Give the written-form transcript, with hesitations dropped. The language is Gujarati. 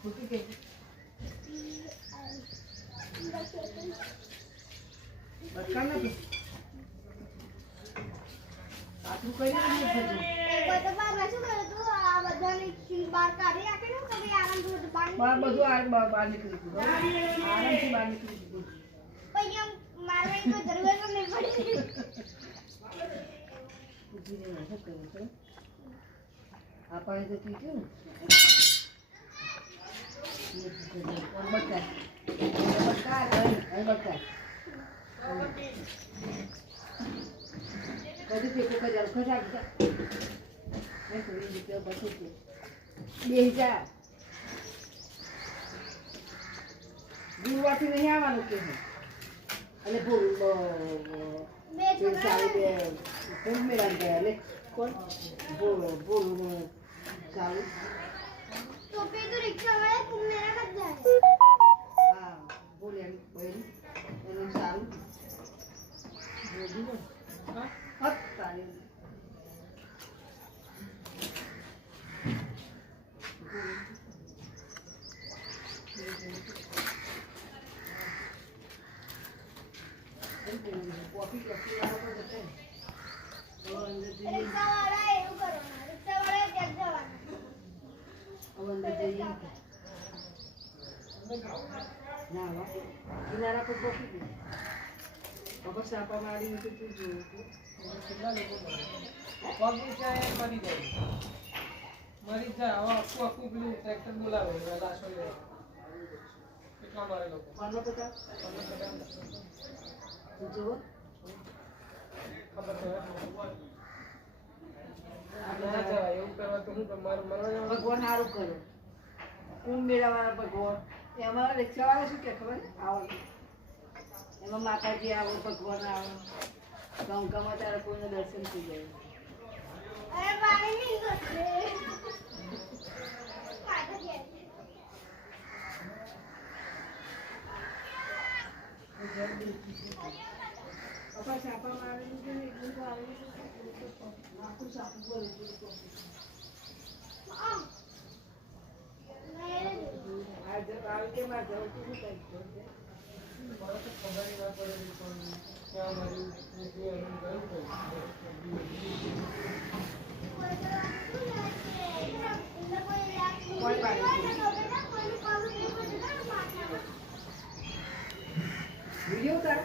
ભૂકી કે બટકા નથી પાછું કઈ નથી થતું કોઈ તો બાર શું કરે તું આ બધાની ચીન બહાર કાઢી રાખે ને કે ભાઈ આરામ થી પાણી બધું બહાર નીકળી ગયું આરામથી બહાર નીકળી ગયું પછી આમ મારવાની કોઈ જરૂર જ નહીં પડી ઉભી રહે શું કર્યું છે આ પાણી તો પીધું બટકા બટકા બટકા બધું ફેંકો કજાર ખસાડ મેં થોડી રીતે બચું છે 2000 ગુરુવારથી નહીં આવવાનું કે છે અને ભૂલ મેળા ગયા એટલે કોણ ભૂલ ચાલુ તો પેલું રિક્ષા વાળા તું મેરા કદ જાય હા ભૂલ એમ એનું સારું હા તારી કોફી કોફી વાળો તો જતે રિક્ષા વાળા એવું કરવાનું રિક્ષા વાળા ક્યાં જવાનું અંદર જઈએ ના કિનારા પર કોફી દે બાબા સાપા મારી તો તું જોયું કેટલા લોકો પગની ચાય મરી જાય હવે આખું પેલું ટ્રેક્ટર બોલાવે લાશો લે કેટલા મારે લોકો 50 તું જોવો ખબર છે ના જવાય એવું કરવા તો હું મરવા જવાનું ભગવાન સારું કરો કુંભ મેળાવાળા ભગવાન એમાં રિક્ષાવાળા શું કે ખબર આવો એમાં માતાજી આવો ભગવાન આવો ગંગામાં તારા કોઈને દર્શન થઈ જાય અરે પાણી નહીં ગોતે કાઢો કે પપ્પા સાપા મારેલું છે ને એટલું તો આવેલું છે આખું સાપું ભરેલું છે આવે કે મારે જવું શું થાય મને તો ખબર ના પડેલી પણ ક્યાં મારી એનું ગયું વિડીયો ઉતાર